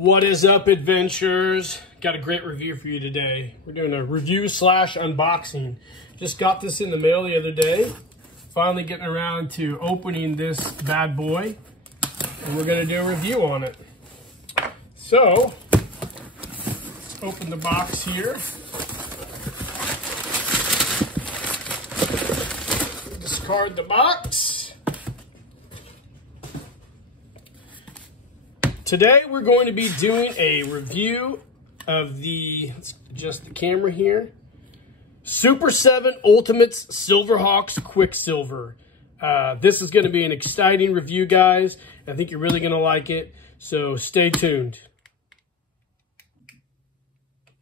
What is up, adventurers? Got a great review for you today. We're doing a review slash unboxing. Just got this in the mail the other day. Finally getting around to opening this bad boy. And we're gonna do a review on it. So, let's open the box here. Discard the box. Today we're going to be doing a review of the, let's adjust the camera here, SUPER7 Ultimates Silverhawks Quicksilver. This is going to be an exciting review, guys. I think you're really going to like it, so stay tuned.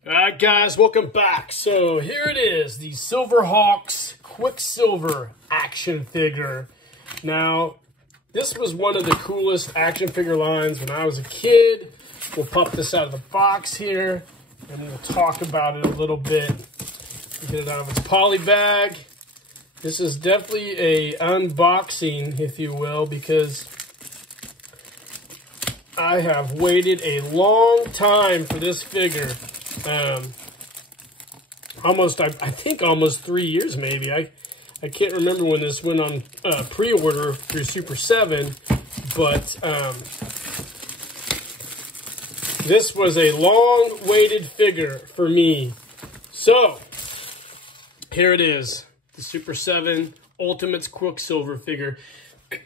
All right, guys, welcome back. So here it is, the Silverhawks Quicksilver action figure. Now, this was one of the coolest action figure lines when I was a kid. We'll pop this out of the box here, and we'll talk about it a little bit. Get it out of its poly bag. This is definitely a unboxing, if you will, because I have waited a long time for this figure. I think almost 3 years, maybe. I can't remember when this went on pre-order through SUPER7, but this was a long-awaited figure for me. So, here it is, the SUPER7 Ultimates Quicksilver figure.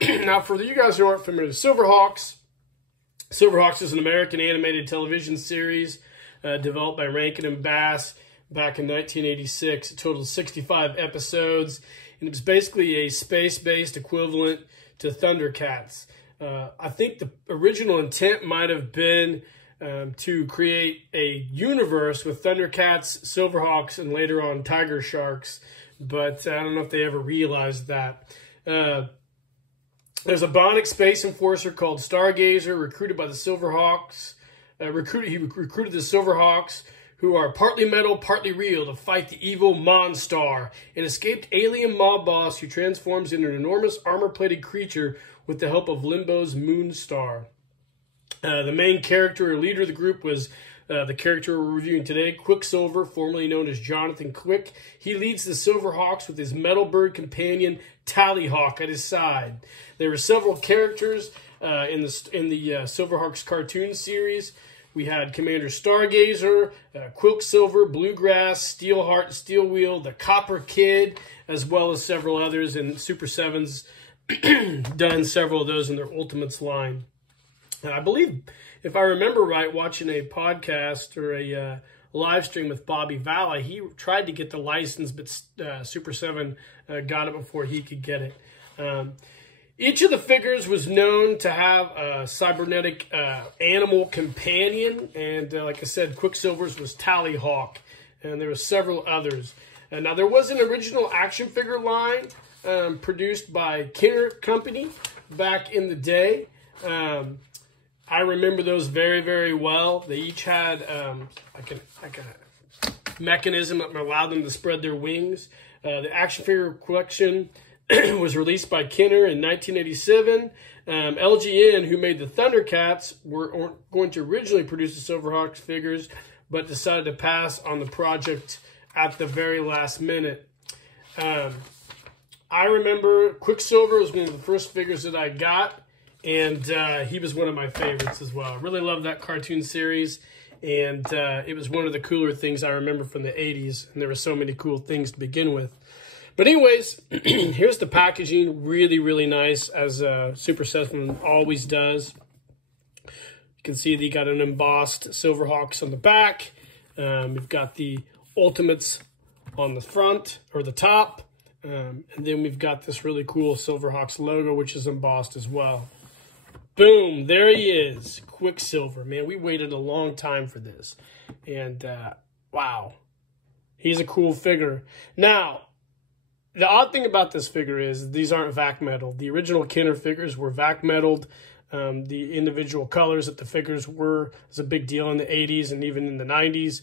Now, for you guys who aren't familiar with Silverhawks, Silverhawks is an American animated television series developed by Rankin and Bass back in 1986. It totaled 65 episodes, and it was basically a space-based equivalent to Thundercats. I think the original intent might have been to create a universe with Thundercats, Silverhawks, and later on Tiger Sharks, but I don't know if they ever realized that. There's a Bionic Space Enforcer called Stargazer, recruited by the Silverhawks. He recruited the Silverhawks, who are partly metal, partly real, to fight the evil Monstar, an escaped alien mob boss who transforms into an enormous armor-plated creature with the help of Limbo's Moonstar. The main character or leader of the group was the character we're reviewing today, Quicksilver, formerly known as Jonathan Quick. He leads the Silverhawks with his metal bird companion, Tallyhawk, at his side. There were several characters in the Silverhawks cartoon series. We had Commander Stargazer, Quicksilver, Bluegrass, Steelheart, Steelwheel, the Copper Kid, as well as several others. And SUPER7's done several of those in their Ultimates line. And I believe, if I remember right, watching a podcast or a live stream with Bobby Valla, he tried to get the license, but SUPER7 got it before he could get it. Each of the figures was known to have a cybernetic animal companion, and like I said, Quicksilver's was Tallyhawk, and there were several others. Now, there was an original action figure line produced by Kenner Company back in the day. I remember those very, very well. They each had like a mechanism that allowed them to spread their wings. The action figure collection was released by Kenner in 1987. LGN, who made the Thundercats, were going to originally produce the Silverhawks figures, but decided to pass on the project at the very last minute. I remember Quicksilver was one of the first figures that I got, and he was one of my favorites as well. I really loved that cartoon series, and it was one of the cooler things I remember from the 80s, and there were so many cool things to begin with. But anyways, here's the packaging. Really, really nice, as SUPER7 always does. You can see they got an embossed Silverhawks on the back. We've got the Ultimates on the front, or the top. And then we've got this really cool Silverhawks logo, which is embossed as well. Boom, there he is, Quicksilver. Man, we waited a long time for this. And, wow, he's a cool figure. Now, the odd thing about this figure is these aren't vac metal. The original Kenner figures were vac metaled. The individual colors that the figures were was a big deal in the 80s and even in the 90s.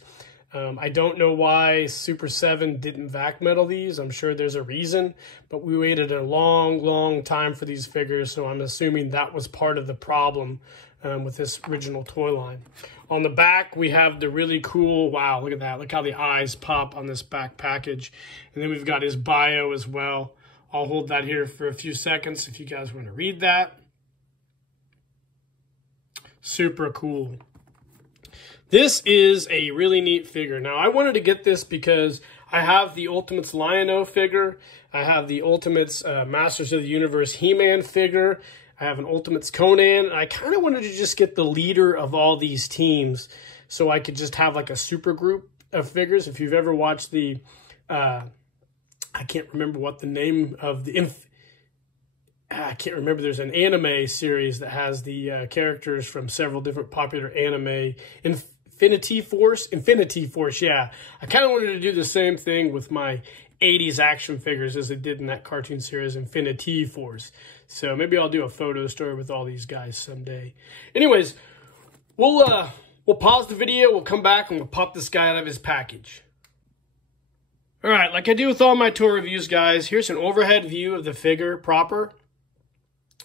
I don't know why SUPER7 didn't vac metal these. I'm sure there's a reason, but we waited a long time for these figures, so I'm assuming that was part of the problem with this original toy line. On the back, we have the really cool, wow, look at that. Look how the eyes pop on this back package. And then we've got his bio as well. I'll hold that here for a few seconds if you guys want to read that. Super cool. This is a really neat figure. Now, I wanted to get this because I have the Ultimates Lion-O figure. I have the Ultimates Masters of the Universe He-Man figure. I have an Ultimates Conan. And I kind of wanted to just get the leader of all these teams so I could just have like a super group of figures. If you've ever watched the, I can't remember what the name of the, I can't remember. There's an anime series that has the characters from several different popular anime. Infinity Force, yeah. I kind of wanted to do the same thing with my 80s action figures as they did in that cartoon series, Infinity Force. So maybe I'll do a photo story with all these guys someday. Anyways, we'll pause the video, we'll come back, and we'll pop this guy out of his package. All right, like I do with all my toy reviews, guys, here's an overhead view of the figure proper.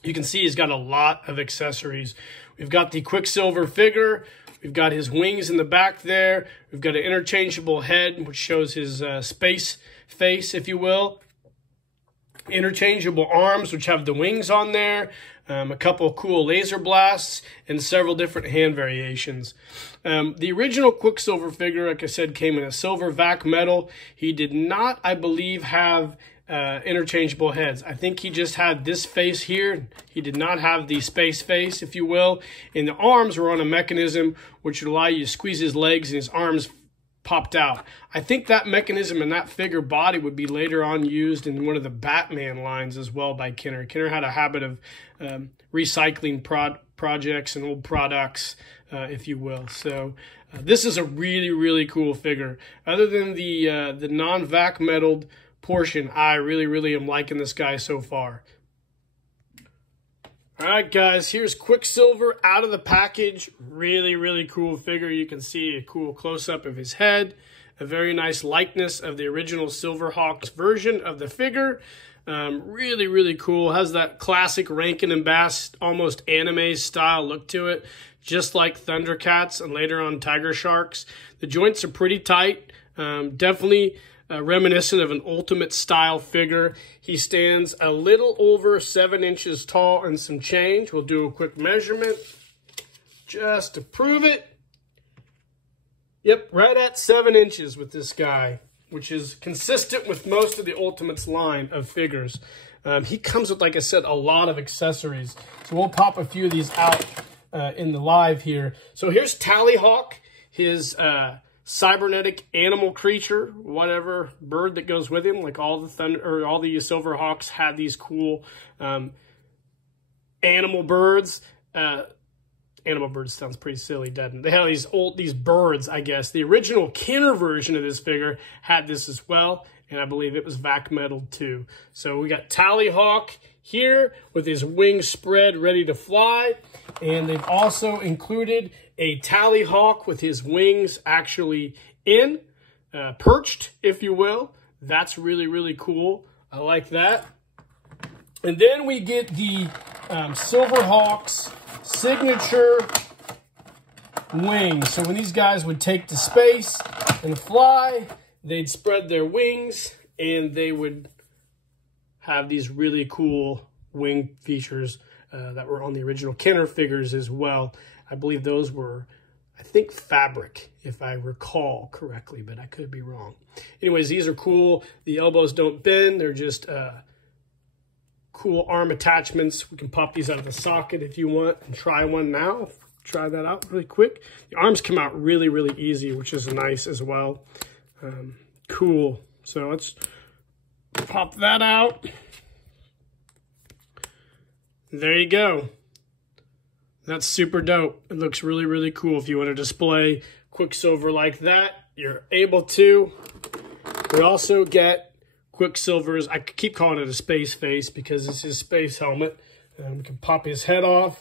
You can see he's got a lot of accessories. We've got the Quicksilver figure. We've got his wings in the back there. We've got an interchangeable head, which shows his space face, if you will. Interchangeable arms, which have the wings on there. A couple of cool laser blasts, and several different hand variations. The original Quicksilver figure, like I said, came in a silver vac metal. He did not, I believe, have interchangeable heads. I think he just had this face here. He did not have the space face, if you will. And the arms were on a mechanism which would allow you to squeeze his legs and his arms popped out. I think that mechanism and that figure body would be later on used in one of the Batman lines as well by Kenner. Kenner had a habit of recycling projects and old products, if you will. So this is a really cool figure. Other than the non-vac metaled portion, I really am liking this guy so far. All right, guys, here's Quicksilver out of the package. Really cool figure. You can see a cool close-up of his head, a very nice likeness of the original Silverhawks version of the figure. Really cool. Has that classic Rankin and Bass, almost anime style look to it, just like Thundercats and later on Tiger Sharks. The joints are pretty tight. Definitely reminiscent of an Ultimate style figure. He stands a little over 7 inches tall and some change. We'll do a quick measurement just to prove it. Yep, right at 7 inches with this guy, which is consistent with most of the Ultimates line of figures. He comes with, like I said, a lot of accessories. So we'll pop a few of these out in the live here. So here's Tallyhawk, his cybernetic animal creature, whatever bird that goes with him. Like all the Silverhawks had these cool animal birds. Animal birds sounds pretty silly, doesn't it? They have these birds, I guess. The original Kenner version of this figure had this as well, and I believe it was vac metaled too. So we got Tallyhawk here with his wings spread, ready to fly, and they've also included a Tallyhawk with his wings actually in, perched, if you will. That's really cool. I like that. And then we get the Silverhawks signature wings. So when these guys would take to space and fly, they'd spread their wings and they would have these really cool wing features that were on the original Kenner figures as well. I believe those were, I think, fabric, if I recall correctly, but I could be wrong. Anyways, these are cool. The elbows don't bend. They're just cool arm attachments. We can pop these out of the socket if you want and try one now. Try that out really quick. The arms come out really easy, which is nice as well. Cool. So let's pop that out. There you go. That's super dope. It looks really cool. If you want to display Quicksilver like that, you're able to. We also get Quicksilver's, I keep calling it a space face because it's his space helmet. We can pop his head off.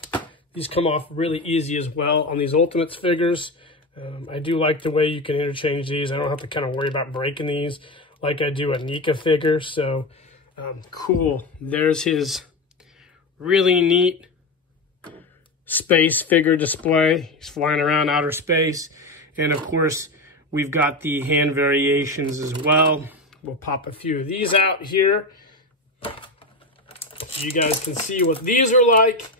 These come off really easy as well on these Ultimates figures. I do like the way you can interchange these. I don't have to kind of worry about breaking these like I do a Nika figure. So cool. There's his really neat space figure display. He's flying around outer space. And of course, we've got the hand variations as well. We'll pop a few of these out here so you guys can see what these are like.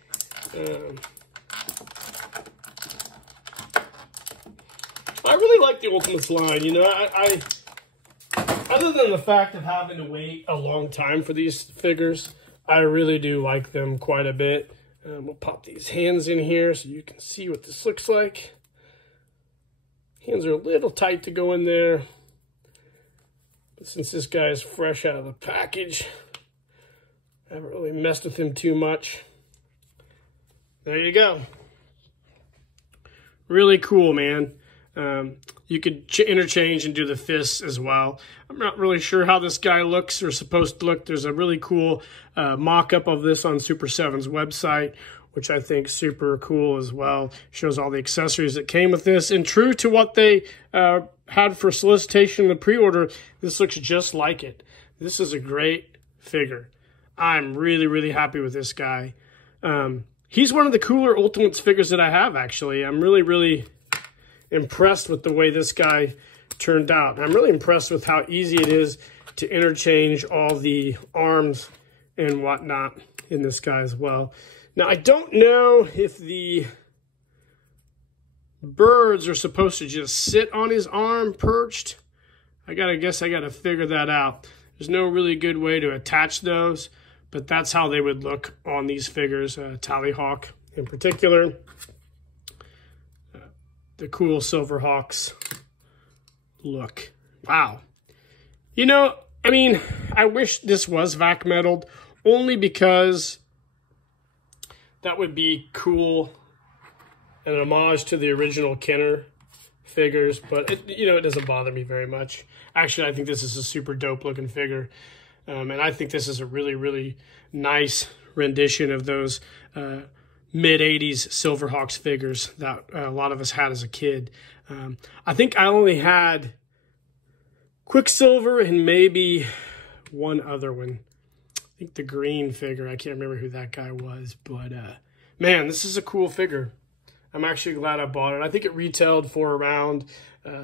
I really like the Ultimates line. You know, I other than the fact of having to wait a long time for these figures, I really do like them quite a bit. We'll pop these hands in here so you can see what this looks like. Hands are a little tight to go in there. But since this guy is fresh out of the package, I haven't really messed with him too much. There you go. Really cool, man. You could interchange and do the fists as well. I'm not really sure how this guy looks or supposed to look. There's a really cool mock-up of this on Super7's website, which I think super cool as well. Shows all the accessories that came with this. And true to what they had for solicitation in the pre-order, this looks just like it. This is a great figure. I'm really, really happy with this guy. He's one of the cooler Ultimates figures that I have, actually. I'm really, really impressed with the way this guy turned out. I'm really impressed with how easy it is to interchange all the arms and whatnot in this guy as well. Now, I don't know if the birds are supposed to just sit on his arm perched. I guess I gotta figure that out. There's no really good way to attach those, but that's how they would look on these figures, Tallyhawk in particular. The cool Silverhawks look. Wow. You know, I mean, I wish this was vac metaled only because that would be cool and an homage to the original Kenner figures, but it doesn't bother me very much. Actually, I think this is a super dope looking figure. And I think this is a really, really nice rendition of those mid-'80s Silverhawks figures that a lot of us had as a kid. I think I only had Quicksilver and maybe one other one. I think the green figure. I can't remember who that guy was, but man, this is a cool figure. I'm actually glad I bought it. I think it retailed for around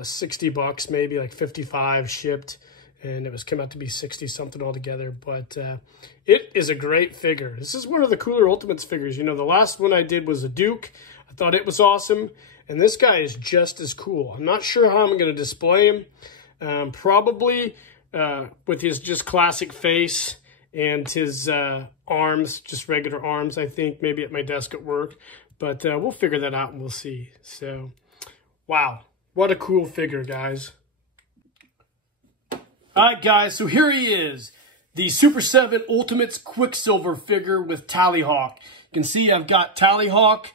60 bucks, maybe like 55 shipped. And it came out to be 60 something altogether, but it is a great figure. This is one of the cooler Ultimates figures. You know, the last one I did was a Duke. I thought it was awesome, and this guy is just as cool. I'm not sure how I'm going to display him. Probably with his just classic face and his arms, just regular arms, I think, maybe at my desk at work. But we'll figure that out and we'll see. So, wow, what a cool figure, guys. All right, guys, so here he is, the Super7 Ultimates Quicksilver figure with Tallyhawk. You can see I've got Tallyhawk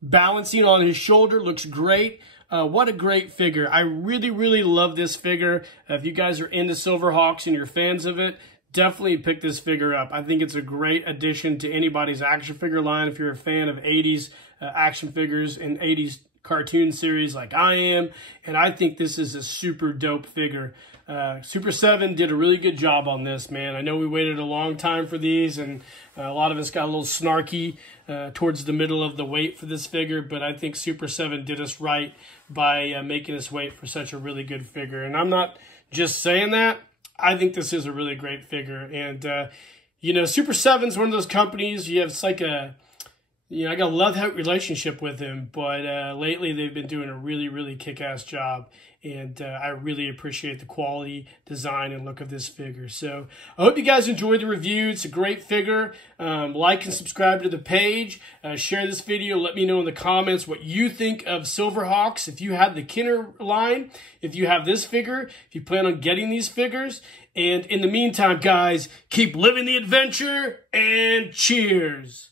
balancing on his shoulder. Looks great. What a great figure. I really, really love this figure. If you guys are into Silverhawks and you're fans of it, definitely pick this figure up. I think it's a great addition to anybody's action figure line if you're a fan of 80s action figures and 80s cartoon series like I am. And I think this is a super dope figure. Super7 did a really good job on this, man. I know we waited a long time for these, and a lot of us got a little snarky towards the middle of the wait for this figure, but I think Super7 did us right by making us wait for such a really good figure. And I'm not just saying that. I think this is a really great figure. And, you know, Super7's one of those companies, it's like a, you know, I got a love-hate relationship with him, but lately they've been doing a really, really kick-ass job. And I really appreciate the quality, design, and look of this figure. So I hope you guys enjoyed the review. It's a great figure. Like and subscribe to the page. Share this video. Let me know in the comments what you think of Silverhawks. If you have the Kenner line, if you have this figure, if you plan on getting these figures. And in the meantime, guys, keep living the adventure and cheers.